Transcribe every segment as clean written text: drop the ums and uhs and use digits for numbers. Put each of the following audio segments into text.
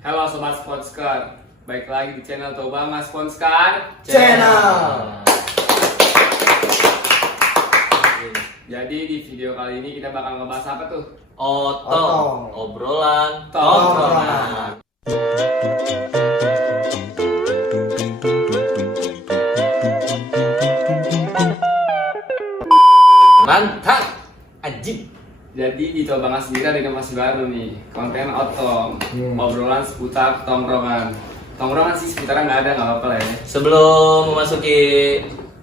Halo Sobat Sponscar, baik lagi di channel Tobama Sponscar Channel. Jadi di video kali ini kita bakal ngebahas apa tuh? Otong. Obrolan Tongkrongan. mantap anjing. Jadi di Tobama sendiri ada inovasi baru nih, konten otong, obrolan seputar tongkrongan. Tongkrongan sih seputarnya nggak ada, nggak apa-apa lah ya. Sebelum memasuki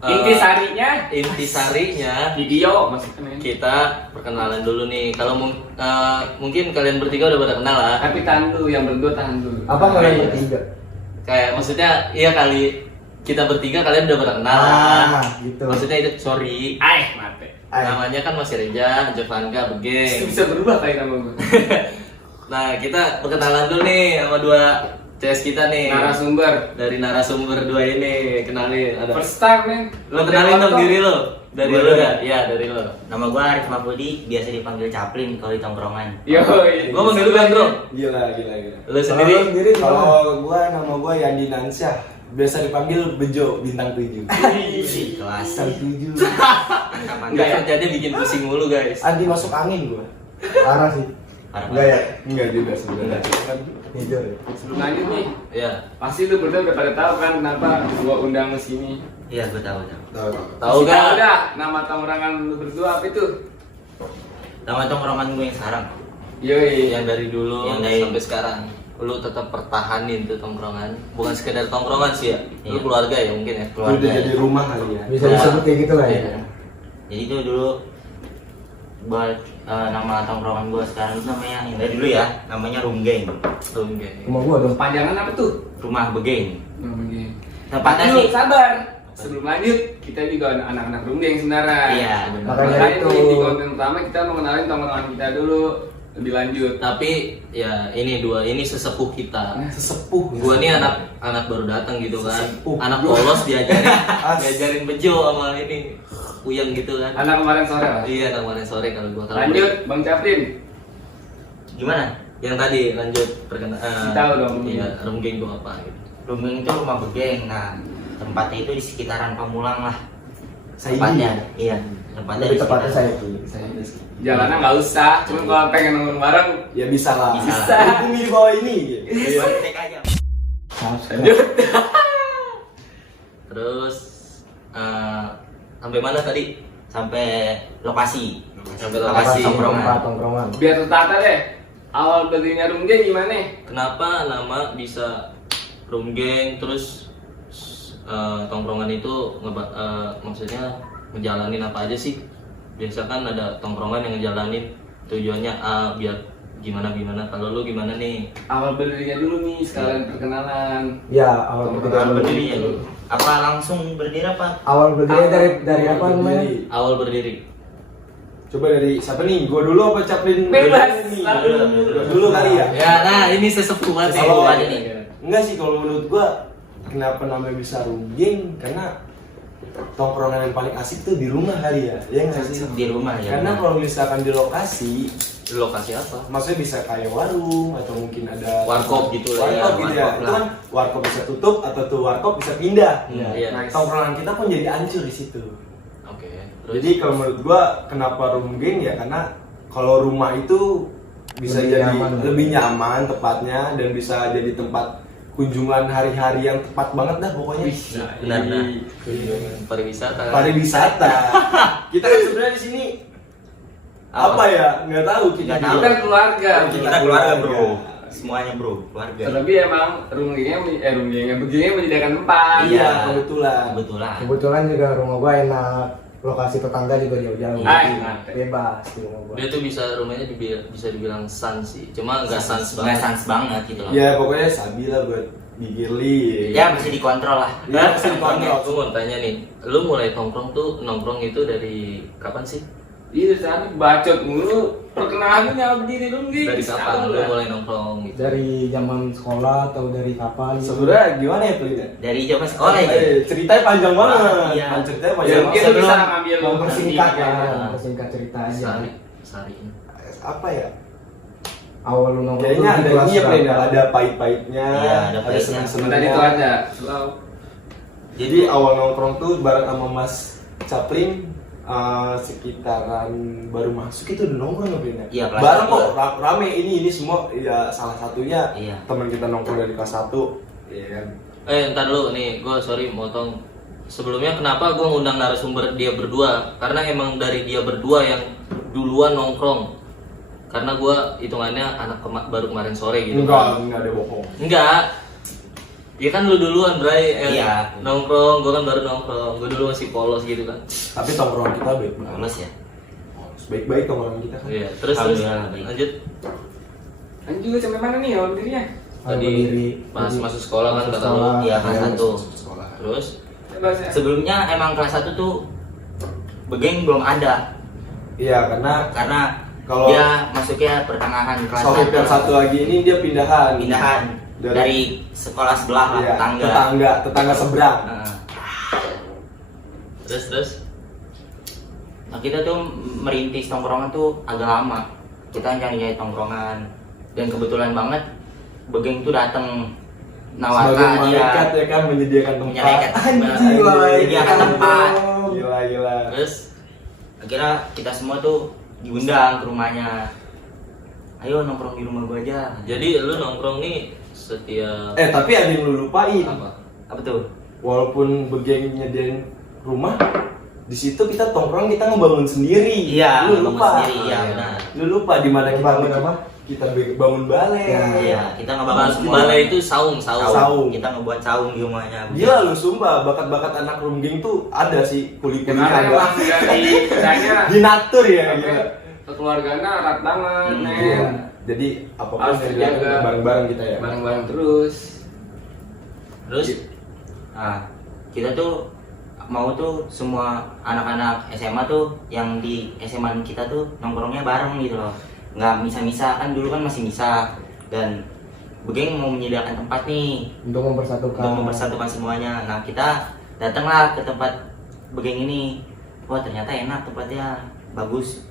Intisarinya video maksudnya. kita perkenalan dulu nih. Kalau mungkin kalian bertiga udah pada kenal lah. Tapi tahan dulu, yang berdua tahan dulu. Apa kalian bertiga? Kayak maksudnya iya kali kita bertiga kalian udah pada kenal. Gitu. Maksudnya itu sorry. Mate. Namanya kan masih Reja, Jovanka, Begeng. Bisa berubah kali nama gue. Nah, kita perkenalan dulu nih sama dua CS kita nih. Narasumber. Dari narasumber dua ini, kenalin ada. First time men. Lo kenalin dong diri lo. Dari Gua lo dulu. dah. Iya, dari lo. Nama gua Arif Mahfudi, biasa dipanggil Caplin kalau di tongkrongan. Yoi. Gua manggil lu Gandro. Gila. Lo sendiri. Kalau nama gua Yandi Nansyah, biasa dipanggil Bejo bintang 7. Kelas. Bintang 7. Enggak kerjanya bikin pusing mulu, guys. Andi masuk angin gua. Parah sih. Parah Enggak ya? Enggak juga sebenarnya. Hijau ya. Sebelum lanjut nih, Iya. pasti lu berdua udah pada tahu kan kenapa gua undang ke sini. Iya, gua tahu. Tahu Pasti gak? dah nama tongkrongan lu berdua apa itu? Nama tongkrongan gue yang sekarang. Yoi. Yang dari dulu Yang dari- sampai sekarang. Lu tetap pertahanin tuh tongkrongan. Bukan sekedar tongkrongan sih ya. Lu Iya. keluarga ya mungkin ya. Keluarga. Udah jadi rumah kali ya. Bisa disebut kayak gitu lah ya. Iya. Jadi itu dulu buat nama tongkrongan gua sekarang itu namanya yang dari dulu ya, namanya Room Gang. Oke. Rumah gua dong. Panjangan apa tuh? Rumah Begeng. Begini. Tempatnya Dulu, sih sabar. Sebelum lanjut, kita juga anak-anak runggeng sebenarnya. Iya, benar. Makanya Makanya itu. nih, di konten pertama kita mau kenalin tongkrongan kita dulu lebih lanjut. Tapi ya ini sesepuh kita. Sesepuh. Gua nih anak baru datang gitu kan. Sesepuh. Anak polos diajarin bejo sama ini Uyang gitu kan. Anak kemarin sore lah. Iya, kemarin sore kalau gua tahu. Lanjut, Bang Caplin. gimana? Yang tadi lanjut perkenalan. Tahu dong. Iya, runggeng gua apa gitu. Room Gang itu rumah Begeng. Nah, tempatnya itu di sekitaran Pamulang lah. Saidi. Tempatnya, iya. Tempatnya Lebih di tepatnya sekitaran- saya. Jalannya nggak usah, cuma kalau pengen nongkrong bareng Ya bisa lah. Bisa. Bumi di bawah ini. Gitu. Iya. Cek aja. Terus sampai mana tadi? Sampai lokasi. Sampai lokasi. Tongkrongan. biar tertata deh. Awal berdirinya runggeng gimana? Kenapa nama bisa runggeng terus tongkrongan itu maksudnya ngejalanin apa aja sih? Biasa kan ada tongkrongan yang ngejalanin tujuannya biar gimana. Kalau lu gimana nih? Awal berdirinya dulu nih, sekalian perkenalan. Ya, awal berdiri. Awal berdirinya dulu. Apa langsung berdiri apa? Awal berdiri dari apa namanya? Jadi, Awal berdiri. coba dari siapa nih? Gua dulu apa Caplin? Bebas. Nih. Lalu. Gua dulu kali ya. Ya, nah ini sesepuh banget Kalau nih. aja nih. Enggak sih kalau menurut gua kenapa namanya bisa runggeng karena tongkrongan yang paling asik tuh di rumah kali ya. Ya enggak sih? Di rumah ya. Karena kalau misalkan di lokasi, Di lokasi apa? maksudnya bisa kayak warung atau mungkin ada Warkop gitu lah ya, Warkop gitu ya. warkop Itu lah. kan warkop bisa tutup atau tuh warkop bisa pindah. Iya. Nah, tongkrongan kita pun jadi hancur di situ. Oke. Jadi kalau menurut gua kenapa runggeng ya karena kalau rumah itu bisa Lebih jadi nyaman. lebih nyaman tepatnya dan bisa jadi tempat kunjungan hari-hari yang tepat banget dah pokoknya. Benar. Pariwisata. Pariwisata. Kita kan sebenarnya di sini apa ya? Nggak tahu kita. Nggak Kita tahu. kan keluarga. Kita keluarga, Bro. Semuanya, Bro. Keluarga. Terlebih emang runggengnya begini menyediakan tempat. Iya, kebetulan. Kebetulan. Kebetulan juga rumah gua enak. Lokasi tetangga juga jauh-jauh. Mantap. Bebas di rumah gua. Dia tuh rumahnya bisa dibilang sans sih. Cuma nggak sans Nggak banget. sans banget gitu loh. Ya pokoknya sabi lah buat Bigirli. Ya masih dikontrol lah. Ya, mesti dikontrol. Aku mau tanya nih, lu mulai nongkrong itu dari kapan sih? Iya, tadi bacot mulu. Perkenalan nyala berdiri runggeng. Dari kapan lu mulai nongkrong gitu? Dari zaman sekolah atau dari kapan? Sebenarnya gimana ya Pelita? Dari zaman sekolah ya. Ceritanya panjang banget. Iya. Ceritanya Ya panjang mungkin banget. lu bisa ngambil Mempersingkat ya. ya, mempersingkat cerita aja. Sari. Apa ya? awal lu nongkrong Kayaknya tuh di ada kelas ini ya, berapa? Pren, ada pahit-pahitnya, Iya, ada pahitnya. Sebentar seneng-senengnya. itu ada. Selalu. Jadi awal nongkrong tuh bareng sama Mas Caprim sekitaran baru masuk itu udah nongkrong ya, Pren? Iya, kelas Bareng satu. kok, rame ini semua ya salah satunya Iya. teman kita nongkrong dari kelas 1. Iya kan. Ntar dulu nih, gue sorry motong. Sebelumnya kenapa gue ngundang narasumber dia berdua? Karena emang dari dia berdua yang duluan nongkrong. Karena gue hitungannya anak baru kemarin sore gitu. Enggak ada bohong. Enggak. Ya kan lu duluan, Bray. Iya. Nongkrong, gue kan baru nongkrong. Gue dulu masih polos gitu kan. Tapi tongkrongan kita baik-baik. Lulus ya. Baik-baik tongkrongan kita kan. Iya, terus Alhamdulillah, baik. lanjut. Kan juga sampai mana nih awal berdirinya? Tadi pas masuk sekolah kan kata lu. Iya, kelas 1. Sekolah. Terus Coba saya. Sebelumnya emang kelas 1 tuh begeng belum ada Iya, karena karena Kalau- dia masuknya pertengahan kelas Sohib yang 1. satu lagi ini dia pindahan. Dari sekolah sebelah lah, Iya, tetangga. tetangga seberang. Nah, terus nah, kita tuh merintis tongkrongan tuh agak lama. Kita cari-cari tongkrongan dan kebetulan banget begeng tuh datang Sebagai nawarkan malaikat dia ya kan menyediakan tempat. Menyediakan tempat. Anjing, Menyediakan tempat. Gila. terus akhirnya kita semua tuh diundang ke rumahnya. Ayo nongkrong di rumah gua aja. jadi lu nongkrong nih setiap Tapi ada yang lu lupain. apa? Apa tuh? Walaupun begeng nyediain rumah, di situ kita tongkrong kita ngebangun sendiri. Iya, lu ngebangun lupa. sendiri, iya, benar. Lu lupa di mana kita Bangun apa? Kita bangun balai. Ya. Iya, kita ngebangun semua. Balai itu saung. Saung. Kita ngebuat saung di rumahnya. Gila lu sumpah, bakat-bakat anak rumgeng tuh ada sih kulit-kulit Karena emang dari kitanya di natur ya gila. kekeluarganya erat banget, Hmm, men. Iya. Jadi apapun Harus yang dijaga. dilakukan bareng-bareng kita ya. Bareng-bareng terus. Terus Nah, kita tuh mau tuh semua anak-anak SMA tuh yang di SMA kita tuh nongkrongnya bareng gitu loh. Nggak misah-misah, kan dulu kan masih misah. Dan begeng mau menyediakan tempat nih Untuk mempersatukan. untuk mempersatukan semuanya. Nah, kita datanglah ke tempat begeng ini. Wah, ternyata enak tempatnya, bagus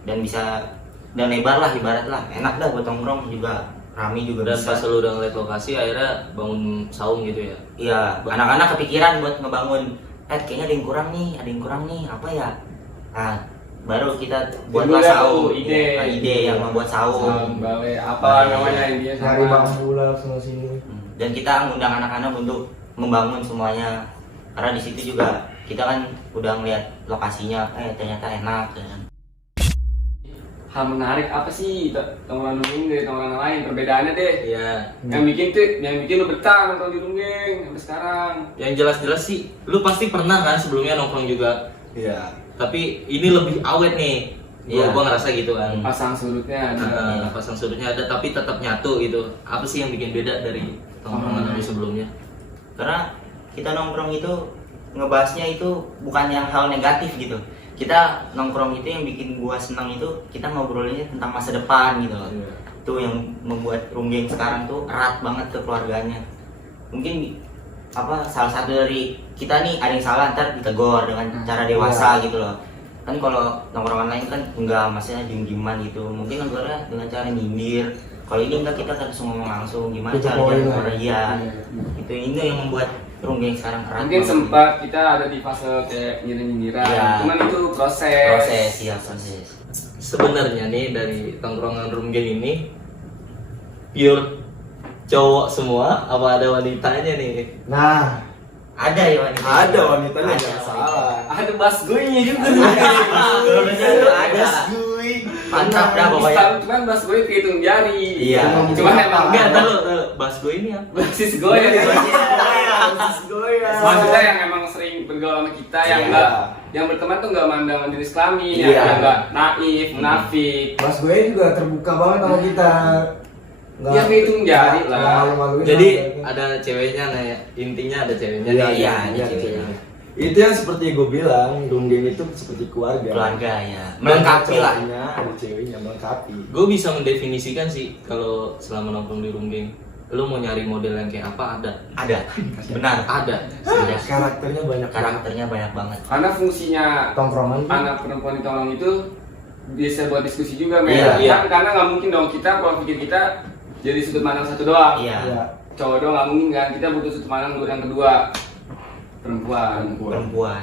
dan bisa dan lebar lah, ibarat lah, enak dah buat nongkrong juga, rame juga dan bisa. pas lu udah ngeliat lokasi akhirnya bangun saung gitu ya. Iya, anak-anak kepikiran buat ngebangun. Kayaknya ada yang kurang nih, apa ya? Nah, baru kita buatlah Timbullah saung. tuh ide. Nah, ide yang membuat saung. Balai apa Balai, namanya iya. intinya Cari sama. bambu lah semua sini. Dan kita ngundang anak-anak untuk membangun semuanya. Karena di situ juga kita kan udah ngeliat lokasinya, ternyata enak. Kan. Hal menarik apa sih tongkrongan Lunggeng dari tongkrongan lain? Perbedaannya deh. Iya. Yang bikin lu betah nongkrong di Lunggeng sampai sekarang. Yang jelas-jelas sih, lu pasti pernah kan sebelumnya nongkrong juga. Iya. Tapi ini lebih awet nih. Iya. Gua ngerasa gitu kan. Pasang surutnya ada. Pasang surutnya ada tapi tetap nyatu gitu. Apa sih yang bikin beda dari tongkrongan lu sebelumnya? Karena kita nongkrong itu ngebahasnya itu bukan yang hal negatif gitu. Kita nongkrong itu yang bikin gua senang itu kita ngobrolinnya tentang masa depan gitu loh. Iya. Itu yang membuat Runggeng sekarang tuh erat banget ke keluarganya. Mungkin apa salah satu dari kita nih ada yang salah ntar ditegur dengan cara dewasa gitu loh. Kan kalau nongkrongan lain kan enggak, maksudnya diem-dieman gitu. Mungkin negornya dengan cara nyindir. Kalau ini enggak, kita harus ngomong langsung gimana Itu cara poin dia lah. iya. Itu ini yang membuat Runggeng sekarang erat. Mungkin banget. sempat kita ada di fase kayak nyindir-nyindiran. Iya. Cuman itu proses. Proses. Sebenarnya nih dari tongkrongan Runggeng ini pure cowok semua apa ada wanitanya nih? Nah, Ada ya wanita. Ada wanitanya Ada jangan wanita. salah. Ada basgoynya juga. Ada. Mantap dah pokoknya. Cuman basgoy kehitung jari. Iya. Cuman emang Enggak, tahu Bas gue ini apa? basis goy ya. Goyang. Maksudnya yang emang sering bergaul sama kita yang Iya. enggak yang berteman tuh enggak mandang jenis kelamin, Iya. yang enggak naif, munafik. Mas gue juga terbuka banget sama kita. Ya, kehitung jari lah. nggak malu-maluin Jadi lah. ada ceweknya nih, intinya ada ceweknya Iya, nih. iya, ada Iya, ceweknya. Itu yang seperti gue bilang, Runggeng itu seperti keluarga. Keluarga ya. Melengkapi lah. Cowoknya, ada ceweknya melengkapi. Gue bisa mendefinisikan sih kalau selama nongkrong di Runggeng, lu mau nyari model yang kayak apa ada? Ada. Benar. Ada. Ada. Karakternya banyak. Karakternya banyak banget. Karena fungsinya Tongkrongan tuh anak perempuan di tongkrong itu bisa buat diskusi juga, men. Iya. Kan karena nggak mungkin dong kita kalau pikir kita jadi sudut pandang satu doang. Iya. Iya. Cowok doang nggak mungkin kan, kita butuh sudut pandang yang kedua, perempuan. Perempuan.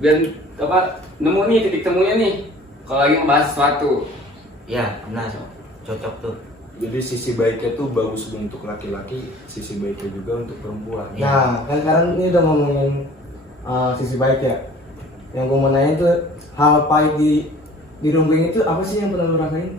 Biar apa nemu nih titik temunya nih kalau lagi membahas sesuatu. Iya, benar. Cocok tuh. Jadi sisi baiknya tuh bagus untuk laki-laki, sisi baiknya juga untuk perempuan. Nah, kan sekarang ini udah ngomongin sisi baik ya. Yang gue mau nanya itu hal pahit di Rungging itu apa sih yang pernah lu rasain?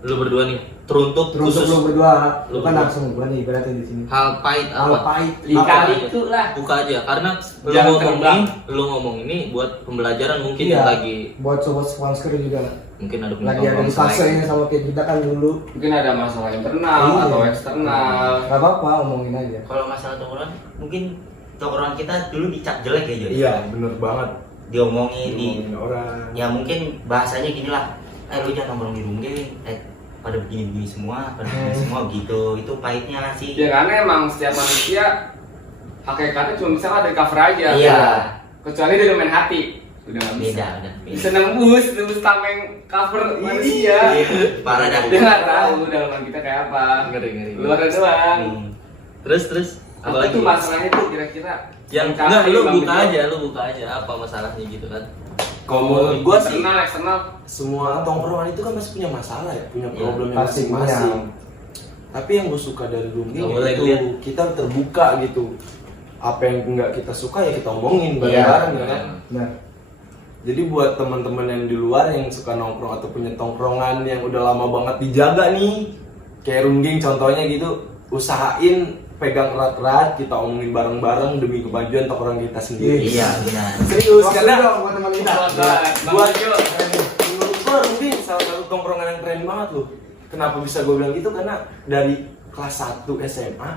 Lu berdua nih, teruntuk Terus khusus lu berdua, Lu lu kan berdua. langsung gue nih berarti di sini. hal pahit Hal apa? pahit. Lika Apa? itu lah. Buka aja, karena Jangan lu ngomong ini buat pembelajaran mungkin Iya. yang lagi Buat sobat sponsor juga mungkin ada lagi ada di fase ini sama kayak kita kan dulu. Mungkin ada masalah internal Iya. atau eksternal. Gak apa-apa, omongin aja. Kalau masalah tongkrongan, mungkin tongkrongan kita dulu dicap jelek ya, Joy. Iya, bener banget. Diomongin, Ngomongin orang. ya mungkin bahasanya gini lah. Lu jangan nongkrong di Rungging. Pada begini-begini semua, pada begini semua gitu. Itu pahitnya sih. Ya karena emang setiap manusia hakikatnya cuma bisa dari cover aja. Iya. Kecuali dia main hati. Udah nggak bisa. Beda. Bisa nembus tameng cover manusia. Parah dah. Dia nggak tahu dalaman kita kayak apa. Ngeri. Luar doang. Hmm. Terus Apa tuh masalahnya tuh kira-kira? yang Capek, enggak lu Bang buka Bimo. aja apa masalahnya gitu kan. Kalau menurut gua sih Internal, eksternal. semua tongkrongan itu kan masih punya masalah ya, punya Iya, problemnya pasti masing-masing. punya. Tapi yang gue suka dari Rungging Nggak boleh itu lihat. kita terbuka gitu. Apa yang nggak kita suka ya kita omongin Iya. bareng-bareng ya kan. Nah, Jadi buat teman-teman yang di luar yang suka nongkrong atau punya tongkrongan yang udah lama banget dijaga nih, kayak Rungging contohnya gitu, usahain pegang erat-erat, kita omongin bareng-bareng demi kemajuan tongkrongan kita sendiri. Iya, benar. Serius, waktu karena dong buat teman kita. buat menurut gua Rungging salah satu tongkrongan yang keren banget loh. Kenapa bisa gue bilang gitu? Karena dari kelas 1 SMA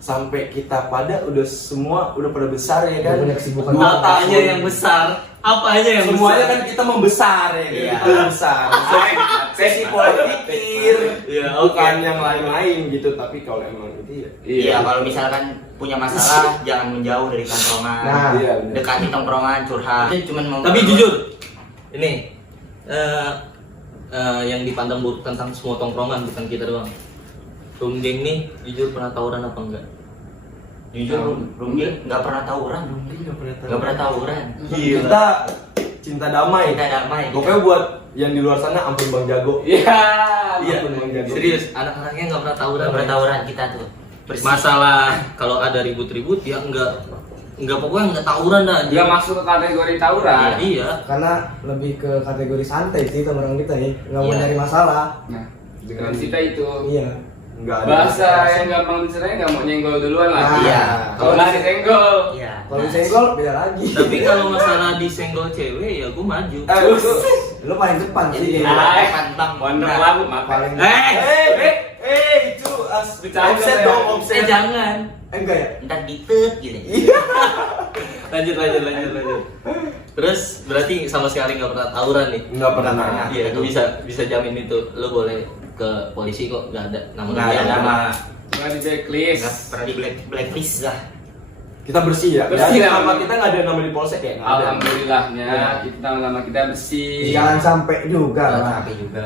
sampai kita pada udah semua udah pada besar ya kan. Udah punya kesibukan. Matanya yang besar, apa aja yang Semuanya besar? kan kita membesar ya kan. Iya. Kita membesar. Sesi pola pikir, Iya, bukan yang lain-lain gitu. Tapi kalau emang itu ya. Iya, kalau misalkan punya masalah jangan menjauh dari tongkrongan. Nah, Iya, bener. Dekati tongkrongan, curhat. Itu cuman mau. Tapi jujur, ini yang dipandang buruk tentang semua tongkrongan bukan kita doang. Rungging nih jujur pernah tawuran apa enggak? jujur Rungging nggak pernah tawuran. Rungging nggak pernah tahu. Nggak pernah tawuran. Kita cinta damai. Kita damai. Pokoknya buat yang di luar sana ampun Bang Jago. Iya. Iya, Ampun Bang Jago. serius, anak-anaknya nggak pernah tawuran. Nggak pernah tawuran kita tuh. Bersih. Masalah kalau ada ribut-ribut ya enggak pokoknya enggak tawuran dah. Dia masuk ke kategori tawuran. Iya. karena lebih ke kategori santai sih teman kita nih, nggak mau Iya. nyari masalah. Nah, Dengan dengan kita itu Iya. nggak ada bahasa kekerasan. yang gampang diceraiin nggak mau nyenggol duluan lah. Nah, Iya. Kalau nggak disenggol, Iya. Kalau disenggol beda lagi. Tapi kalau masalah disenggol cewek ya gue maju. Itu Lu paling depan sih. Jadi kayaknya. Ay. depan bang. Wonderland Paling itu Bercanda, offset ya. dong, offset. Jangan. enggak ya? Entar ditet gitu. Lanjut. Terus berarti sama sekali nggak pernah tawuran nih. Nggak pernah. Iya, gue bisa jamin itu. Lo boleh ke polisi kok, nggak ada nama Nggak ada nama. nggak di blacklist. Nggak pernah di blacklist lah. Kita bersih ya. Bersih Ya, lah. nama kita nggak ada nama di polsek ya. Nggak ada. Alhamdulillahnya Iya. kita nama kita bersih. Jangan sampai juga Nggak lah. sampai juga.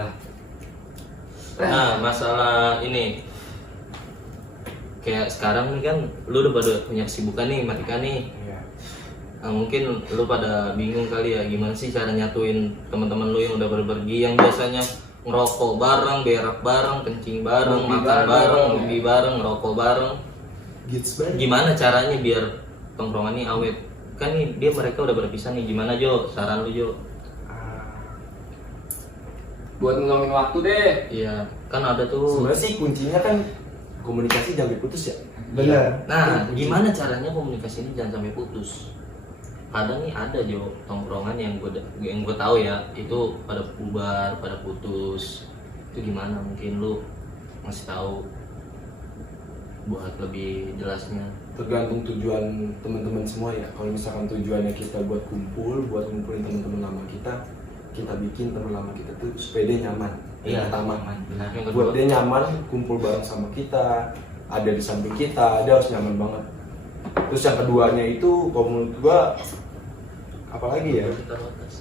Nah, masalah ini kayak sekarang nih kan lu udah pada punya kesibukan nih, Matika nih. Iya. Nah, mungkin lu pada bingung kali ya gimana sih cara nyatuin teman-teman lu yang udah pergi yang biasanya ngerokok bareng, berak bareng, kencing bareng, Ngopi makan bareng, bareng, ya. ngopi bareng, ngerokok bareng. Gits banget. Gimana caranya biar tongkrongan ini awet? Kan nih mereka udah berpisah nih. Gimana Jo? Saran lu Jo? Buat ngulangin waktu deh. Iya, kan ada tuh. Sebenarnya sih kuncinya kan komunikasi jangan diputus ya. Bener. Nah, gimana caranya komunikasi ini jangan sampai putus? Kadang nih ada Jo tongkrongan yang gue tahu ya, itu pada bubar, pada putus. Itu gimana? Mungkin lu masih tahu buat lebih jelasnya. Tergantung tujuan teman-teman semua ya. Kalau misalkan tujuannya kita buat kumpul, buat ngumpulin teman-teman lama kita bikin teman lama kita tuh supaya dia nyaman. Yang pertama, Benar. Yang buat kedua, dia nyaman, kumpul bareng sama kita, ada di samping kita, dia harus nyaman banget. Terus yang keduanya itu, kalau menurut gua, apalagi ya? kita batas.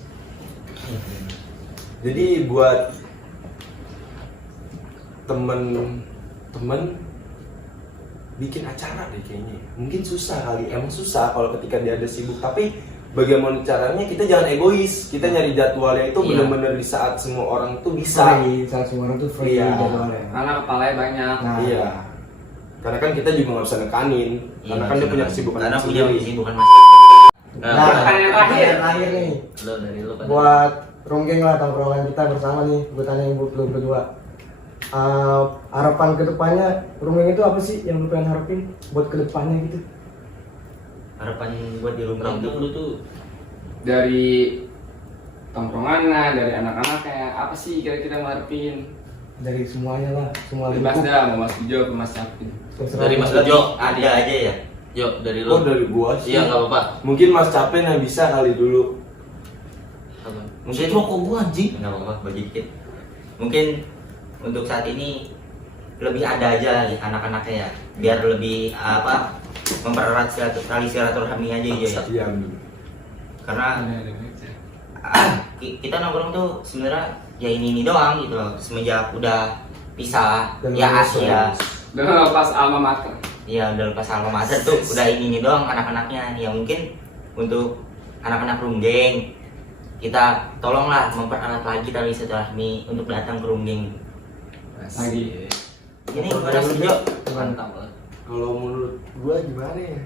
Jadi buat temen-temen bikin acara deh kayaknya. Mungkin susah kali, emang susah kalau ketika dia ada sibuk. Tapi bagaimana caranya kita jangan egois. Kita nyari jadwalnya itu Iya. benar-benar di saat semua orang tuh bisa. Free, saat semua orang tuh free Iya. jadwalnya. Karena kepalanya banyak. Nah, Iya. Karena kan kita juga nggak bisa nekanin. Karena kan dia punya kesibukan Karena punya sendiri. kesibukan mas. Nah, pertanyaan terakhir. terakhir nih Lo dari lo kan. buat Ronggeng lah, tongkrongan kita bersama nih. Gue tanya ibu lu berdua. Harapan kedepannya Ronggeng itu apa sih yang lu pengen harapin buat kedepannya gitu? Harapan buat di rumah Untuk lu tuh Dari tongkrongannya, dari anak-anaknya, apa sih kira-kira ngarepin? Dari semuanya lah, semua Bebas lingkup. dah, mau Mas Ujo, ke Mas Capin. Terserah dari Mas lu. Ujo. ada aja ya. Yuk dari lo. Oh dari gua sih. Iya nggak apa-apa. Mungkin Mas Capek yang bisa kali dulu. Apa? Mungkin rokok gua anjing. nggak apa-apa bagi dikit. Mungkin untuk saat ini lebih ada aja nih anak-anaknya ya, biar lebih apa mempererat tali silaturahmi aja ya. Iya. Karena kita nongkrong tuh sebenarnya ya ini doang gitu loh. Semenjak udah pisah Dan ya lulus, ya Dengan lepas alma mater. ya udah lepas alma mater tuh udah ini doang anak-anaknya. Ya mungkin untuk anak-anak Runggeng kita tolonglah mempererat lagi tali silaturahmi untuk datang ke Runggeng. Lagi. Ini gimana sih Jo? Mantap lah. Kalau menurut gua gimana ya?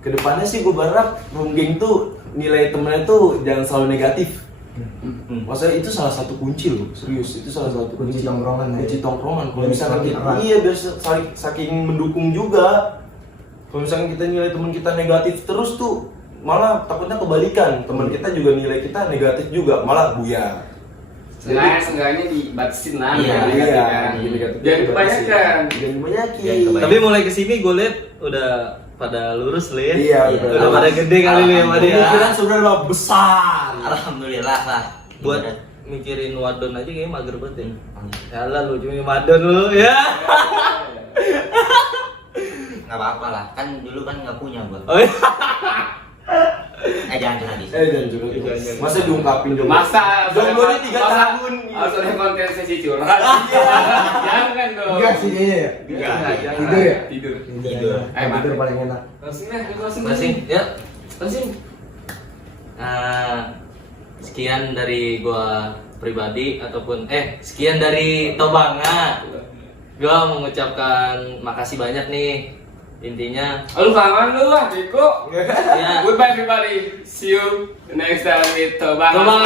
Kedepannya sih gua berharap Ronggeng tuh nilai temennya tuh jangan selalu negatif. Maksudnya itu salah satu kunci loh, serius itu salah satu Kunci tongkrongan ya. kunci tongkrongan. Kalau Biar misalkan saling kita, erat. iya biar saking mendukung juga. Kalau misalkan kita nilai teman kita negatif terus tuh malah takutnya kebalikan, teman kita juga nilai kita negatif juga, malah buyar. Seenggaknya dibatasin lah. Iya, negatif kan. negatif. Jangan kebanyakan. Jangan kebanyakin. Jangan kebanyakan. Tapi mulai kesini gue liat udah pada lurus lu ya. Iya, Iya. Udah pada gede kali lu ya Madi ya. Pemikiran sebenarnya besar. Alhamdulillah lah. Buat mikirin wadon aja kayaknya mager banget ya. Yalah lu cuma wadon lu ya. Nggak apa-apa lah, kan dulu kan nggak punya gua. Oh iya. Jangan curhat di sini. Jangan curhat. Masa diungkapin dong? Masa Jomblonya 3 tahun. Asal konten sesi curhat. Jangan dong. Enggak sih kayaknya ya. Jangan. Tidur ya? Tidur. Tidur. Tidur paling enak. Langsung deh, closing. Masing ya. Masing. Sekian dari gua pribadi ataupun sekian dari Tobanga. Gua mengucapkan makasih banyak nih. Intinya Lu kangen lu lah, Diko. ya Goodbye everybody. See you next time with Tobang. Tobanga.